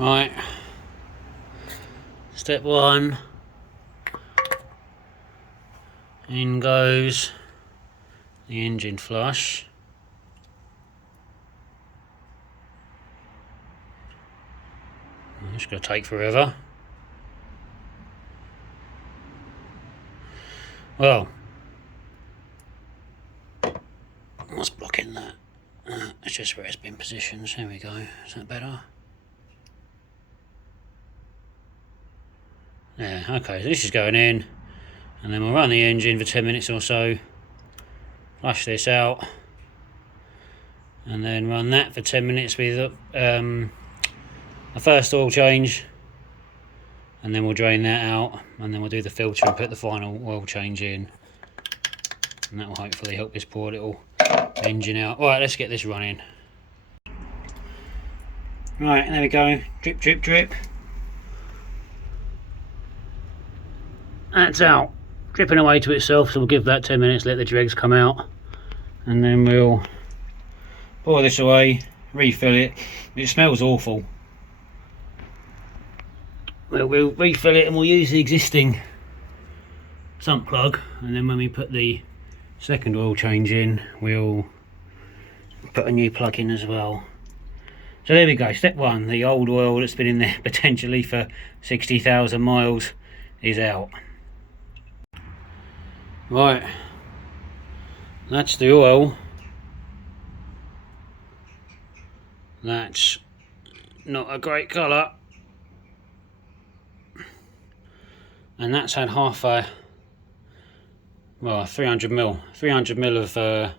Right, step one, in goes the engine flush. It's going to take forever. Well, what's blocking that? It's just where it's been positioned. There we go. Is that better? Yeah, okay, so this is going in, and then we'll run the engine for 10 minutes or so, flush this out, and then run that for 10 minutes with a first oil change, and then we'll drain that out, and then we'll do the filter and put the final oil change in, and that will hopefully help this poor little engine out. Alright, let's get this running. Right, there we go, drip drip drip. That's out, dripping away to itself, so we'll give that 10 minutes, let the dregs come out, and then we'll pour this away, refill it. It smells awful. We'll refill it and we'll use the existing sump plug, and then when we put the second oil change in, we'll put a new plug in as well. So there we go, step one, the old oil that's been in there potentially for 60,000 miles is out. Right, that's the oil. That's not a great colour, and that's had half a, well, 300ml of that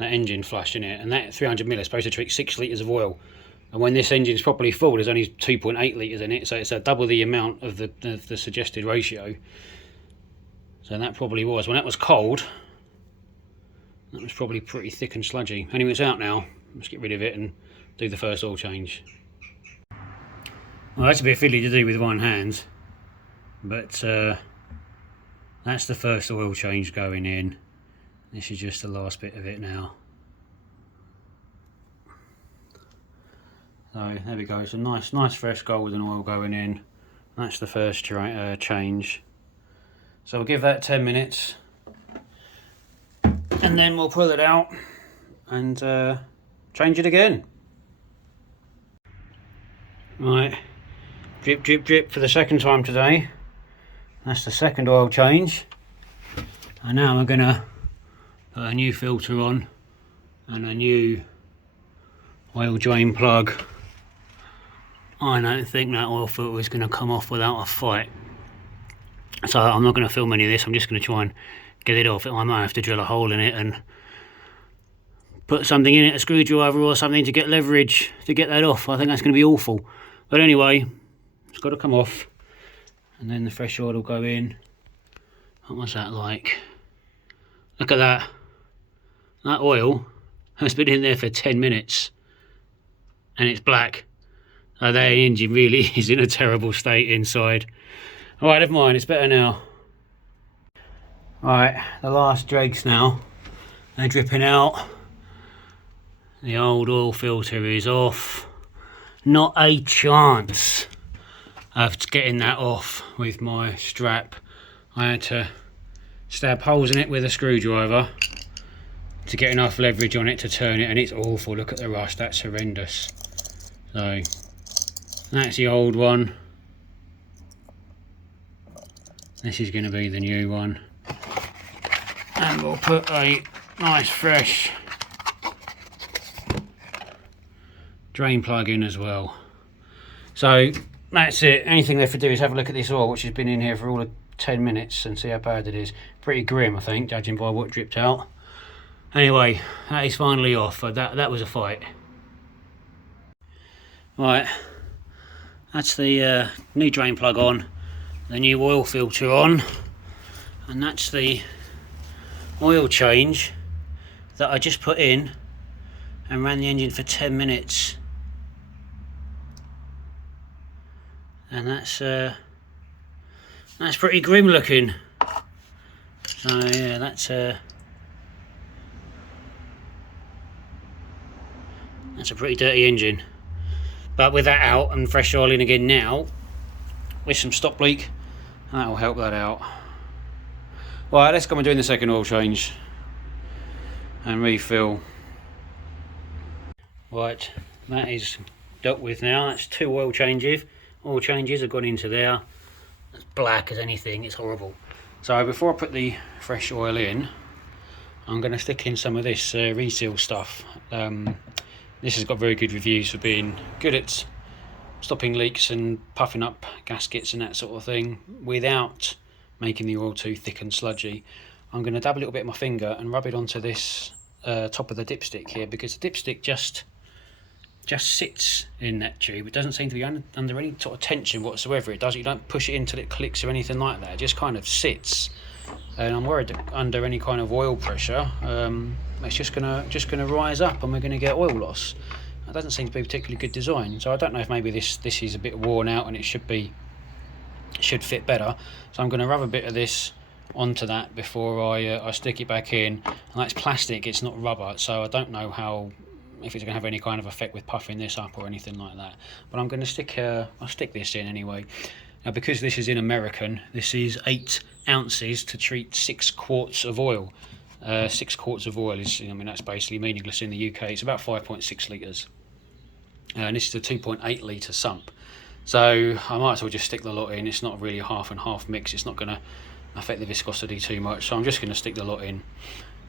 engine flush in it, and that 300ml is supposed to treat 6 litres of oil, and when this engine's properly full there's only 2.8 litres in it, so it's double the amount of the suggested ratio. So that probably was, when that was cold, that was probably pretty thick and sludgy. Anyway, it's out now, let's get rid of it and do the first oil change. Well, that's a bit fiddly to do with one hand, but that's the first oil change going in. This is just the last bit of it now. So there we go, some nice fresh golden oil going in. That's the first change. So we'll give that 10 minutes, and then we'll pull it out and change it again. Right, drip drip drip for the second time today. That's the second oil change, and now we're gonna put a new filter on and a new oil drain plug. I don't think that oil filter is going to come off without a fight, so I'm not going to film any of this. I'm just going to try and get it off. I might have to drill a hole in it and put something in it, a screwdriver or something, to get leverage to get that off. I think that's going to be awful, but anyway, it's got to come off, and then the fresh oil will go in. What was that like? Look at that. That oil has been in there for 10 minutes and it's black. So that engine really is in a terrible state inside. Alright, never mind, it's better now. Alright, the last dregs now. They're dripping out. The old oil filter is off. Not a chance of getting that off with my strap. I had to stab holes in it with a screwdriver to get enough leverage on it to turn it, and it's awful. Look at the rust, that's horrendous. So that's the old one. This is going to be the new one, and we'll put a nice fresh drain plug in as well. So that's it. Anything left to do is have a look at this oil, which has been in here for all of 10 minutes, and see how bad it is. Pretty grim, I think, judging by what dripped out. Anyway, that is finally off. That was a fight. Right, that's the new drain plug on, the new oil filter on, and that's the oil change that I just put in and ran the engine for 10 minutes. And that's pretty grim looking. So yeah, that's a pretty dirty engine. But with that out and fresh oil in again now, with some stop leak, that will help that out. Right, let's go and do the second oil change and refill. Right, that is dealt with now. That's 2 oil changes. Oil changes have gone into there. It's black as anything, it's horrible. So before I put the fresh oil in, I'm going to stick in some of this reseal stuff. This has got very good reviews for being good at stopping leaks and puffing up gaskets and that sort of thing without making the oil too thick and sludgy. I'm going to dab a little bit of my finger and rub it onto this top of the dipstick here, because the dipstick just sits in that tube. It doesn't seem to be under any sort of tension whatsoever. It does. You don't push it until it clicks or anything like that. It just kind of sits, and I'm worried that under any kind of oil pressure, it's just gonna rise up and we're gonna get oil loss. That doesn't seem to be a particularly good design. So I don't know if maybe this is a bit worn out and it should fit better. So I'm going to rub a bit of this onto that before I stick it back in. And that's plastic, it's not rubber, so I don't know if it's going to have any kind of effect with puffing this up or anything like that. But I'm going to I'll stick this in anyway. Now, because this is in American, this is 8 ounces to treat 6 quarts of oil. 6 quarts of oil is, I mean, that's basically meaningless in the UK. It's about 5.6 litres. And this is a 2.8 litre sump. So I might as well just stick the lot in. It's not really a half and half mix. It's not going to affect the viscosity too much. So I'm just going to stick the lot in.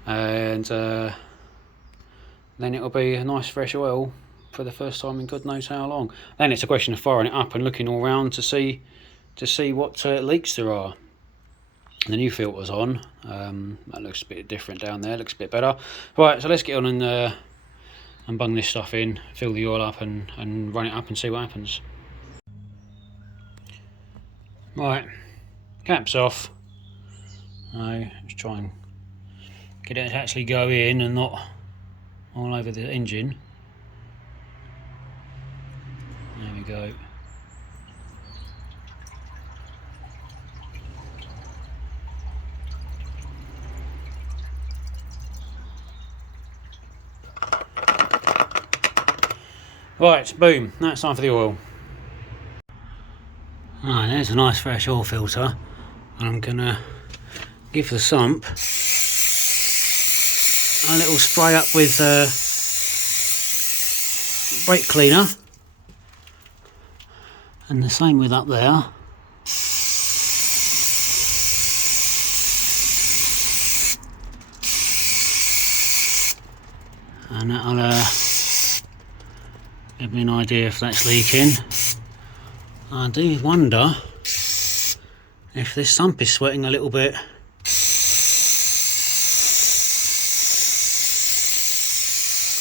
And then it'll be a nice fresh oil for the first time in God knows how long. Then it's a question of firing it up and looking all around to see what leaks there are. The new filter's on. That looks a bit different down there. Looks a bit better. Right, so let's get on and bung this stuff in, fill the oil up and run it up and see what happens. Right, cap's off. Let's try and get it to actually go in and not all over the engine. There we go. Right, boom, now it's time for the oil. Right, there's a nice fresh oil filter. I'm gonna give the sump a little spray up with brake cleaner, and the same with up there. And that'll give me an idea if that's leaking. I do wonder if this sump is sweating a little bit.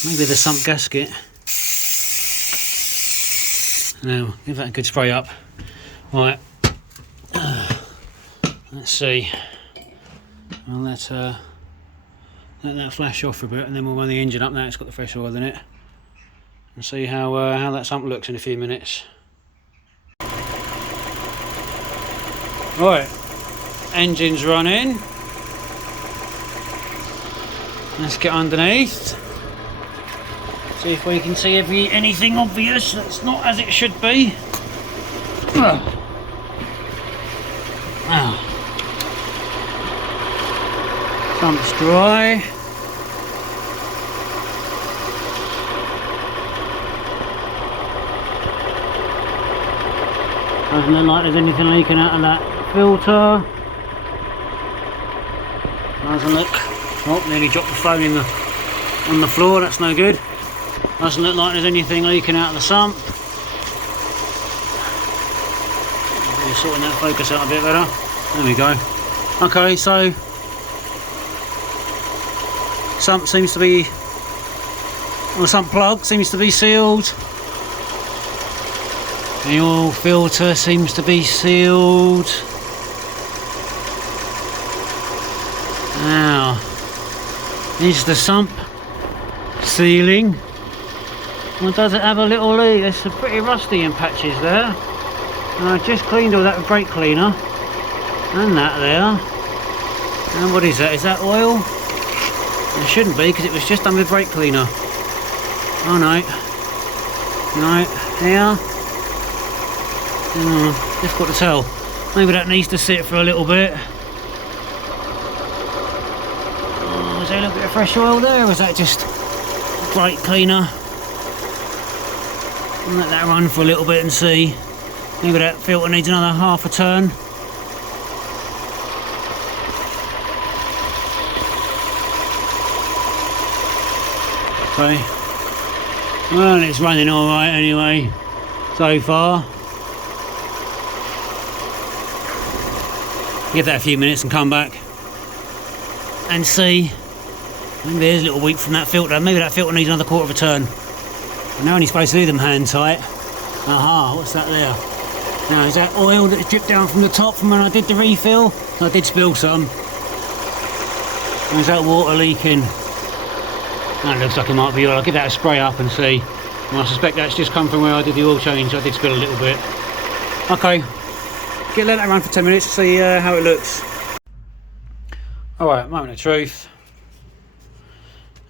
Maybe the sump gasket. Now, give that a good spray up. Right, let's see. I'll let that flash off for a bit, and then we'll run the engine up now it's got the fresh oil in it, and see how that sump looks in a few minutes. Right, engine's running. Let's get underneath. See if we can see anything obvious that's not as it should be. Sump's dry. Doesn't look like there's anything leaking out of that filter. Doesn't look. Oh, nearly dropped the phone on the floor. That's no good. Doesn't look like there's anything leaking out of the sump. Maybe sorting that focus out a bit better. There we go. Okay, so sump seems to be, or sump plug seems to be sealed. The oil filter seems to be sealed. Now, is the sump sealing? Well, does it have a little leak? It's pretty rusty in patches there. And I just cleaned all that with brake cleaner. And that there. And what is that? Is that oil? It shouldn't be, because it was just done with brake cleaner. Oh no. No. here. Difficult to tell. Maybe that needs to sit for a little bit. Is there a little bit of fresh oil there, or is that just brake cleaner? I'll let that run for a little bit and see. Maybe that filter needs another half a turn. Okay. Well, it's running alright anyway, so far. Give that a few minutes and come back and see. Maybe there's a little weak from that filter. Maybe that filter needs another quarter of a turn. I'm only supposed to do them hand tight. Aha, what's that there? Now, is that oil that dripped down from the top from when I did the refill? I did spill some. Or is that water leaking? That looks like it might be oil. I'll give that a spray up and see. And I suspect that's just come from where I did the oil change. I did spill a little bit. Okay, let that run for 10 minutes to see how it looks. Alright, moment of truth.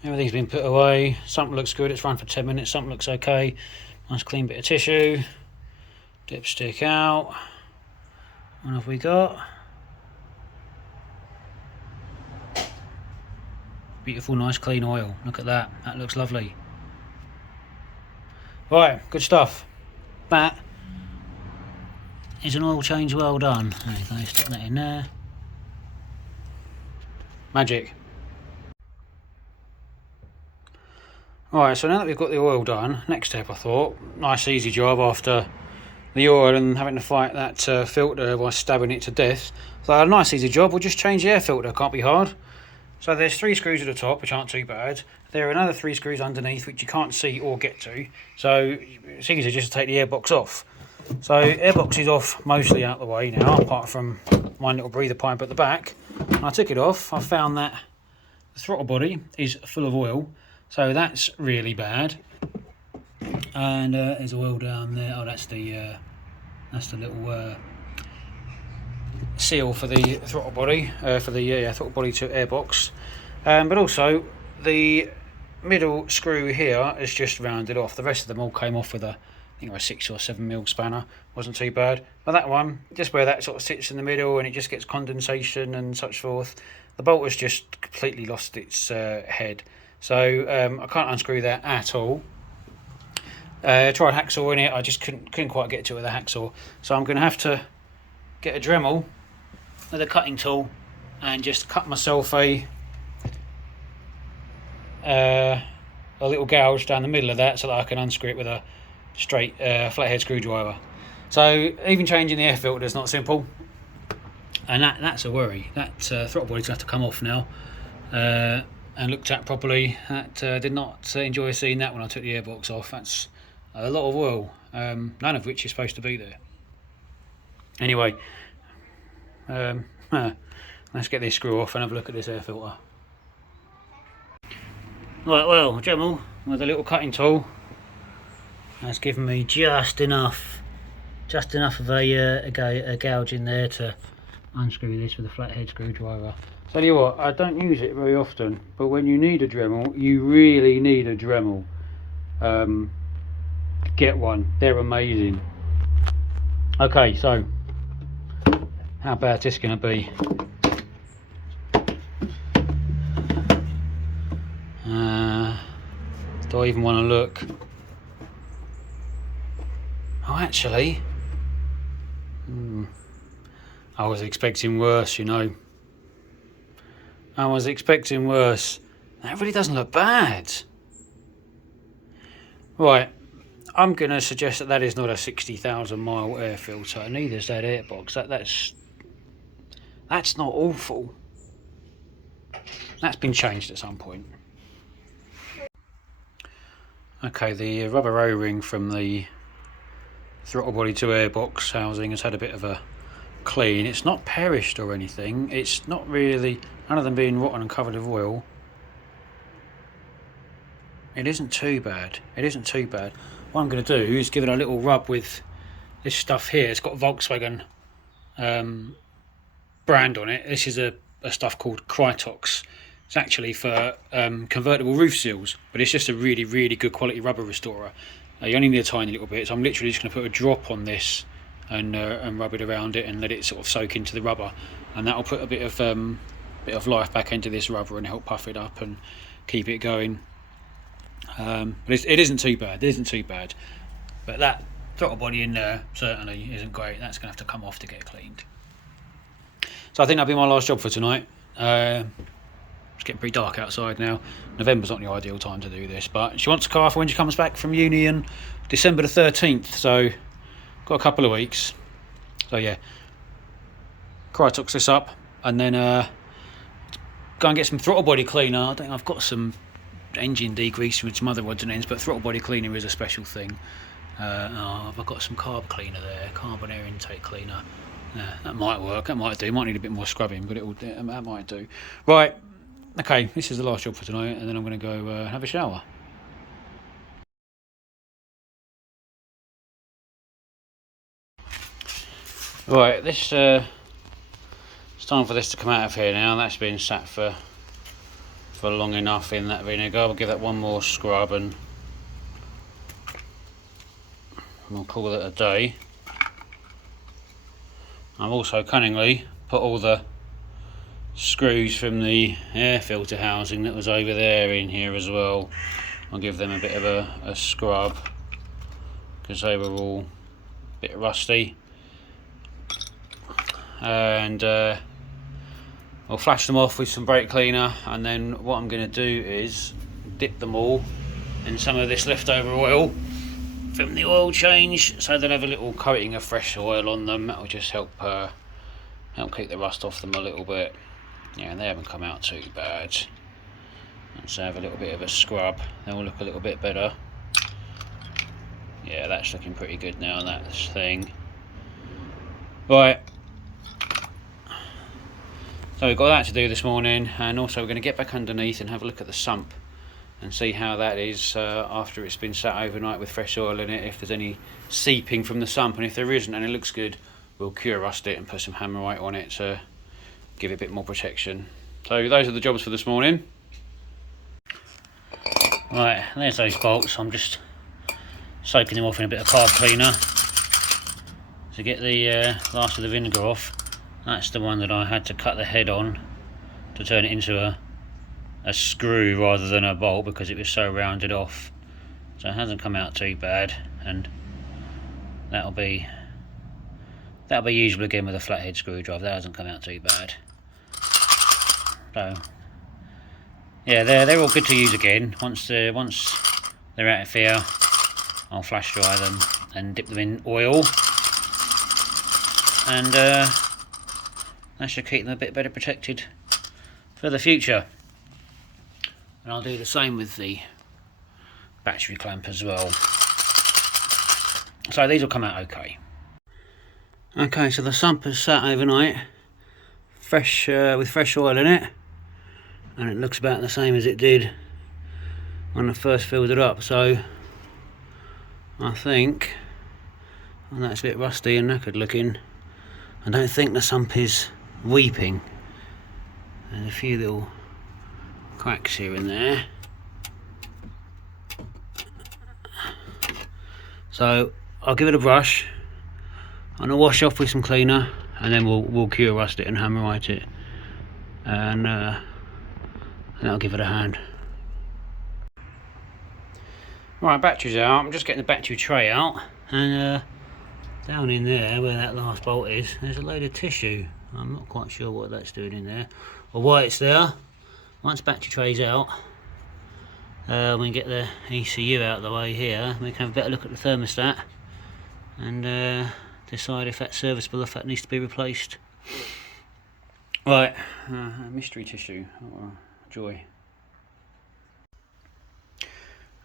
Everything's been put away. Something looks good, it's run for 10 minutes. Something looks okay. Nice clean bit of tissue. Dipstick out. What have we got? Beautiful, nice clean oil. Look at that. That looks lovely. Right, good stuff. That is an oil change well done. There you go, stick that in there. Magic. Alright, so now that we've got the oil done, next step I thought, nice easy job after the oil and having to fight that filter by stabbing it to death. So a nice easy job, we'll just change the air filter, can't be hard. So there's 3 screws at the top, which aren't too bad. There are another 3 screws underneath, which you can't see or get to. So it's easy just to take the airbox off. So airbox is off mostly out the way now, apart from one little breather pipe at the back. When I took it off, I found that the throttle body is full of oil. So that's really bad. And there's oil down there. Oh, that's the little seal for the throttle body, throttle body to airbox. But also the middle screw here is just rounded off. The rest of them all came off with a 6 or 7 mil spanner. Wasn't too bad. But that one, just where that sort of sits in the middle and it just gets condensation and such forth, the bolt has just completely lost its head. So I can't unscrew that at all. Tried hacksawing it, I just couldn't quite get to it with a hacksaw. So I'm going to have to get a Dremel with a cutting tool and just cut myself a little gouge down the middle of that so that I can unscrew it with a straight flathead screwdriver. So even changing the air filter is not simple, and that's a worry. That throttle body's going to have to come off now and looked at properly. That did not enjoy seeing that when I took the airbox off. That's a lot of oil, none of which is supposed to be there. Anyway, let's get this screw off and have a look at this air filter. Right, well, Dremel with a little cutting tool has given me just enough of a gouge in there to unscrew this with a flathead screwdriver. Tell you what, I don't use it very often, but when you need a Dremel, you really need a Dremel. Get one, they're amazing. Okay, so how bad is this going to be? Do I even want to look? Oh, actually, I was expecting worse, you know. I was expecting worse. That really doesn't look bad. Right, I'm going to suggest that is not a 60,000 mile air filter, neither is that airbox. That's not awful. That's been changed at some point. Okay, the rubber O-ring from the throttle body to airbox housing has had a bit of a clean. It's not perished or anything. It's not really, none of them being rotten and covered with oil. It isn't too bad. It isn't too bad. What I'm going to do is give it a little rub with this stuff here. It's got a Volkswagen brand on it. This is a stuff called Krytox. It's actually for convertible roof seals, but it's just a really, really good quality rubber restorer. You only need a tiny little bit, so I'm literally just going to put a drop on this and rub it around it and let it sort of soak into the rubber, and that'll put a bit of life back into this rubber and help puff it up and keep it going. But it isn't too bad. It isn't too bad. But that throttle body in there certainly isn't great. That's going to have to come off to get cleaned. So I think that'll be my last job for tonight. It's getting pretty dark outside now. November's not the ideal time to do this, but she wants a car for when she comes back from uni on December the 13th, so got a couple of weeks. So yeah, Crytox this up and then go and get some throttle body cleaner. I think I've got some engine degreaser with some other odds and ends, but throttle body cleaner is a special thing. I've got some carb cleaner there, carbon air intake cleaner. That might work, that might do. Might need a bit more scrubbing, but that might do. Right, okay, this is the last job for tonight, and then I'm going to go have a shower. Right, it's time for this to come out of here now. That's been sat for long enough in that vinegar. I'll give that one more scrub and we'll call it a day. I've also cunningly put all the screws from the air filter housing that was over there in here as well. I'll give them a bit of a scrub because they were all a bit rusty, and I'll flash them off with some brake cleaner, and then what I'm going to do is dip them all in some of this leftover oil from the oil change, so they'll have a little coating of fresh oil on them. That will just help keep the rust off them a little bit. Yeah, and they haven't come out too bad. Let's have a little bit of a scrub, they'll look a little bit better. Yeah, that's looking pretty good now, that thing. Right, so we've got that to do this morning, and also we're going to get back underneath and have a look at the sump and see how that is after it's been sat overnight with fresh oil in it, if there's any seeping from the sump, and if there isn't and it looks good, we'll cure rust it and put some hammerite on it to give it a bit more protection. So those are the jobs for this morning. Right, there's those bolts. I'm just soaking them off in a bit of carb cleaner to get the last of the vinegar off. That's the one that I had to cut the head on to turn it into a screw rather than a bolt because it was so rounded off. So it hasn't come out too bad, and that'll be usable again with a flathead screwdriver. That hasn't come out too bad. So yeah, they're all good to use again. Once they're out of here, I'll flash dry them and dip them in oil, and that should keep them a bit better protected for the future. And I'll do the same with the battery clamp as well. So these will come out okay. Okay, so the sump has sat overnight, fresh with fresh oil in it, and it looks about the same as it did when I first filled it up. So I think, and that's a bit rusty and knackered looking, I don't think the sump is weeping. There's a few little cracks here and there. So I'll give it a brush and I'll wash off with some cleaner, and then we'll cure rust it and hammerite it, and I'll give it a hand. Right, battery's out. I'm just getting the battery tray out, and down in there where that last bolt is, there's a load of tissue. I'm not quite sure what that's doing in there or why it's there. Once battery tray's out, we can get the ECU out of the way here. We can have a better look at the thermostat and decide if that's serviceable, if that needs to be replaced. Right, mystery tissue. Oh, joy.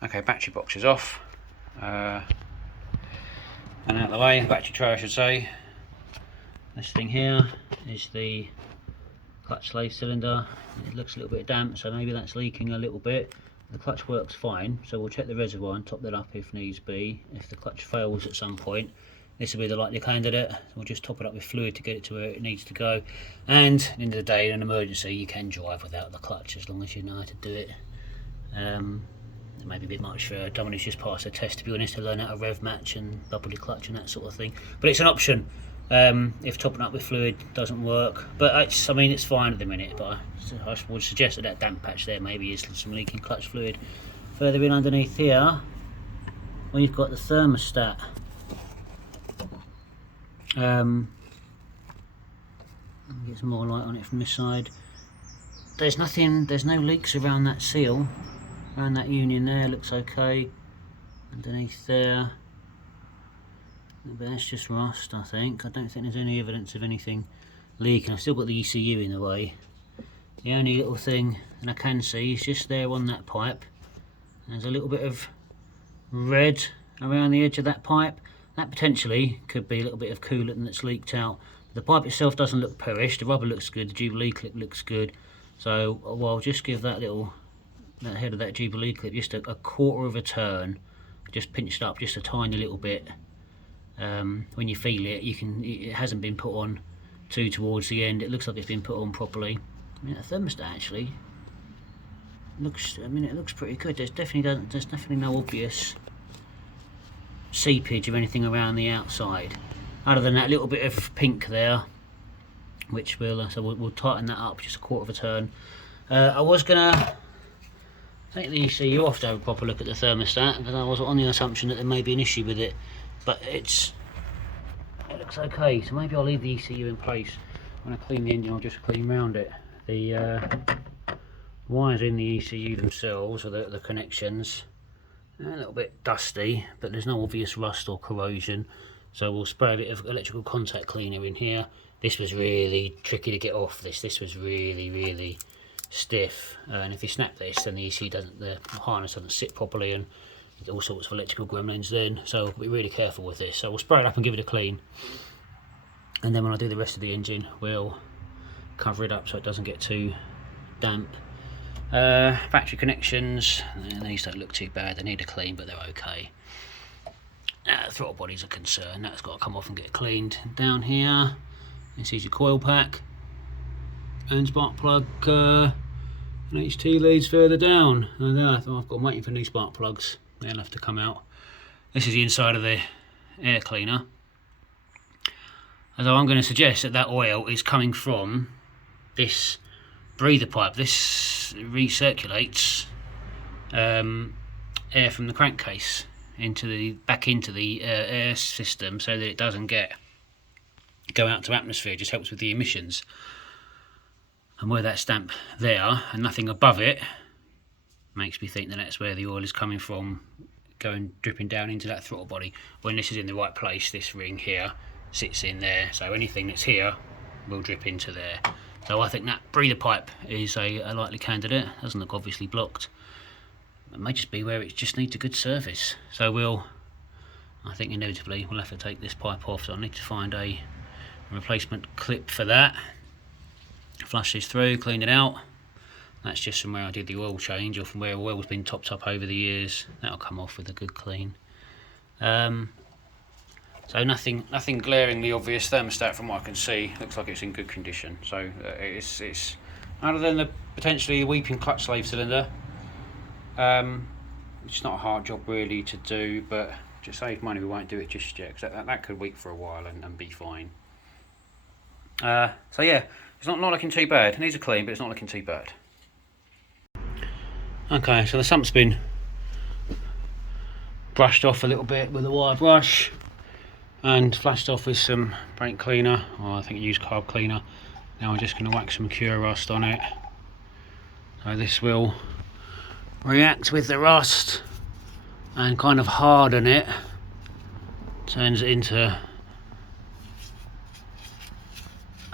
Okay, battery box is off. And out of the way, battery tray I should say. This thing here is the clutch slave cylinder. It looks a little bit damp, so maybe that's leaking a little bit. The clutch works fine, so we'll check the reservoir and top that up if needs be. If the clutch fails at some point, this will be the likely candidate. We'll just top it up with fluid to get it to where it needs to go. And at the end of the day, in an emergency, you can drive without the clutch as long as you know how to do it. Maybe a bit much for someone who's just passed a test, to be honest, to learn how to rev match and bubble your clutch and that sort of thing. But it's an option if topping up with fluid doesn't work. But I mean, it's fine at the minute. But I would suggest that damp patch there maybe is some leaking clutch fluid. Further in underneath here, we've got the thermostat. Get some more light on it from this side. There's no leaks around that seal, around that union there. Looks okay. Underneath there, but that's just rust, I think. I don't think there's any evidence of anything leaking. I've still got the ECU in the way. The only little thing that I can see is just there on that pipe. There's a little bit of red around the edge of that pipe. That potentially could be a little bit of coolant that's leaked out. The pipe itself doesn't look perished. The rubber looks good. The Jubilee clip looks good. So I'll just give that head of that Jubilee clip just a quarter of a turn. Just pinched up just a tiny little bit. When you feel it, it hasn't been put on too towards the end. It looks like it's been put on properly. I mean, the thermostat actually looks. I mean, it looks pretty good. There's definitely no obvious seepage of anything around the outside, other than that little bit of pink there, which we'll tighten that up just a quarter of a turn. I was gonna take the ECU off to have a proper look at the thermostat, because I was on the assumption that there may be an issue with it, but it looks okay. So maybe I'll leave the ECU in place. When I clean the engine, I'll just clean round it. The wires in the ECU themselves, or the connections, a little bit dusty, but there's no obvious rust or corrosion. So we'll spray a bit of electrical contact cleaner in here. This was really tricky to get off. This was really stiff, and if you snap this, then the ECU the harness doesn't sit properly, and all sorts of electrical gremlins then. So be really careful with this. So we'll spray it up and give it a clean, and then when I do the rest of the engine, we'll cover it up so it doesn't get too damp. Factory connections, these don't look too bad. They need a clean, but they're okay. Throttle body's a concern. That's got to come off and get cleaned. Down here, this is your coil pack and spark plug and HT leads further down. And there, I've got waiting for new spark plugs. They'll have to come out. This is the inside of the air cleaner. Although I'm going to suggest that oil is coming from this breather pipe. This recirculates air from the crankcase back into the air system, so that it doesn't go out to atmosphere. It just helps with the emissions. And where that stamp there and nothing above it makes me think that that's where the oil is coming from, dripping down into that throttle body. When this is in the right place, this ring here sits in there, so anything that's here will drip into there. So I think that breather pipe is a likely candidate. Doesn't look obviously blocked. It may just be where it just needs a good service. So I think inevitably we'll have to take this pipe off. So I need to find a replacement clip for that. Flush this through, clean it out. That's just from where I did the oil change, or from where oil's been topped up over the years. That'll come off with a good clean. So nothing glaringly obvious. Thermostat, from what I can see, looks like it's in good condition. So it's other than the potentially weeping clutch slave cylinder. It's not a hard job really to do, but to save money we won't do it just yet, because that could weep for a while and be fine. So yeah, it's not looking too bad. It needs a clean, but it's not looking too bad. Okay, so the sump's been brushed off a little bit with a wire brush and flashed off with some brake cleaner, or I think used carb cleaner. Now I'm just going to whack some cure rust on it. So this will react with the rust and kind of harden it, turns it into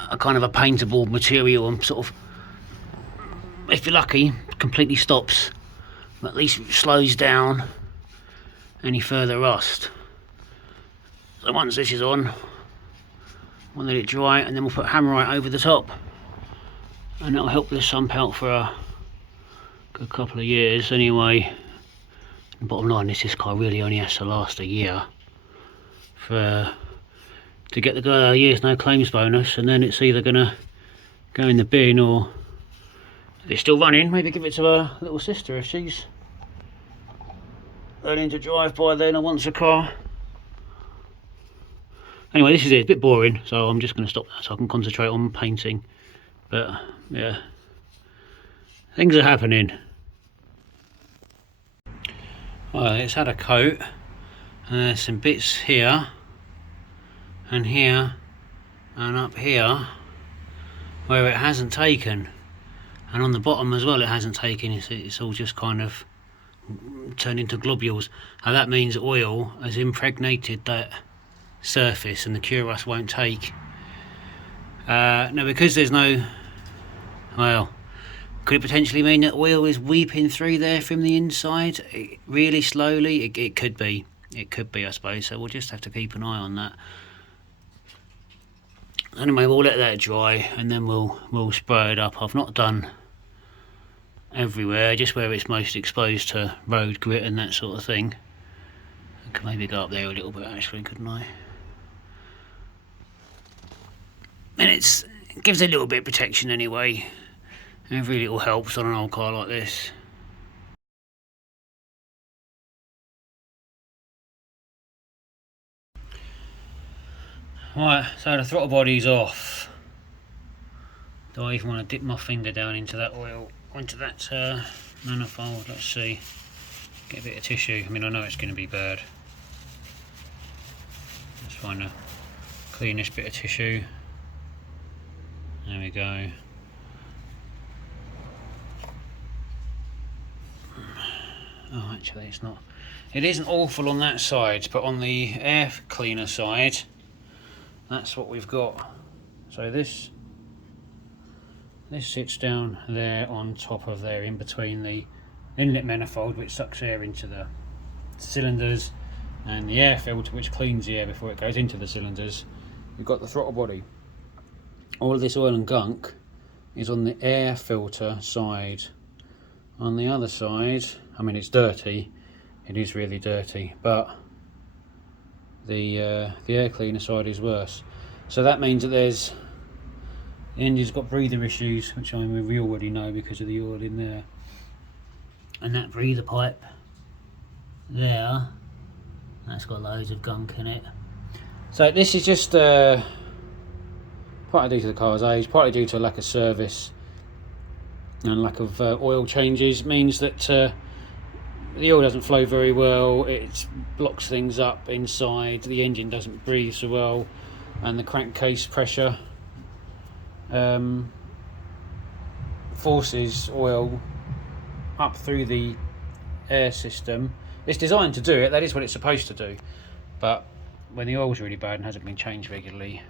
a kind of a paintable material, and sort of, if you're lucky, completely stops, but at least it slows down any further rust. So once this is on, we'll let it dry, and then we'll put Hammerite over the top, and that'll help this sump out for a good couple of years anyway. The bottom line is this car really only has to last a year to get the year's no claims bonus, and then it's either going to go in the bin, or if it's still running, maybe give it to her little sister if she's learning to drive by then. I want a car. Anyway, this is it. It's a bit boring, so I'm just going to stop that so I can concentrate on painting. But yeah, things are happening. Well, it's had a coat, and there's some bits here and here and up here where it hasn't taken, and on the bottom as well it hasn't taken. It's all just kind of turned into globules, and that means oil has impregnated that surface and the cure rust won't take. Now because there's no, well, could it potentially mean that oil is weeping through there from the inside really slowly? It could be. It could be, I suppose. So we'll just have to keep an eye on that. Anyway, we'll let that dry and then we'll spray it up. I've not done everywhere, just where it's most exposed to road grit and that sort of thing. I could maybe go up there a little bit actually, couldn't I? And it gives a little bit of protection anyway. Every little helps on an old car like this. Right, so the throttle body's off. Do I even want to dip my finger down into that oil, into that manifold? Let's see. Get a bit of tissue. I mean, I know it's going to be bad. Let's find the cleanest bit of tissue. There we go. Oh, actually it's not. It isn't awful on that side, but on the air cleaner side, that's what we've got. So this sits down there on top of there, in between the inlet manifold, which sucks air into the cylinders, and the air filter, which cleans the air before it goes into the cylinders. You've got the throttle body. All of this oil and gunk is on the air filter side. On the other side, I mean, it's dirty, it is really dirty, but the air cleaner side is worse. So that means that the engine's got breather issues, which I mean we already know because of the oil in there. And that breather pipe there, that's got loads of gunk in it. So this is just partly due to the car's age, partly due to a lack of service and lack of oil changes. Means that the oil doesn't flow very well, it blocks things up inside, the engine doesn't breathe so well, and the crankcase pressure forces oil up through the air system. It's designed to do it, that is what it's supposed to do, but when the oil's really bad and hasn't been changed regularly,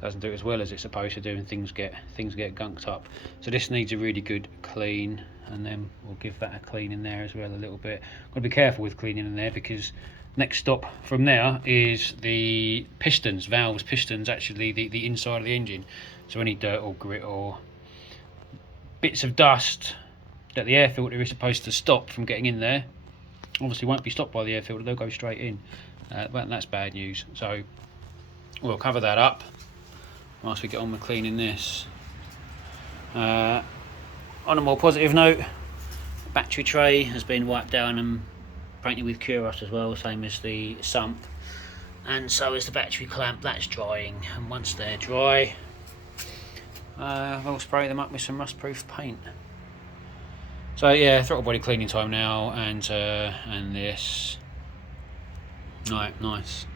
doesn't do it as well as it's supposed to do, and things get gunked up. So this needs a really good clean, and then we'll give that a clean in there as well a little bit. Got to be careful with cleaning in there, because next stop from there is the pistons, valves, pistons, actually the inside of the engine. So any dirt or grit or bits of dust that the air filter is supposed to stop from getting in there, obviously won't be stopped by the air filter, they'll go straight in. But that's bad news. So we'll cover that up whilst we get on with cleaning this. On a more positive note, the battery tray has been wiped down and painted with cure rust as well, same as the sump, and so is the battery clamp. That's drying, and once they're dry, we'll spray them up with some rust proof paint. So yeah, throttle body cleaning time now, and this. Right, nice.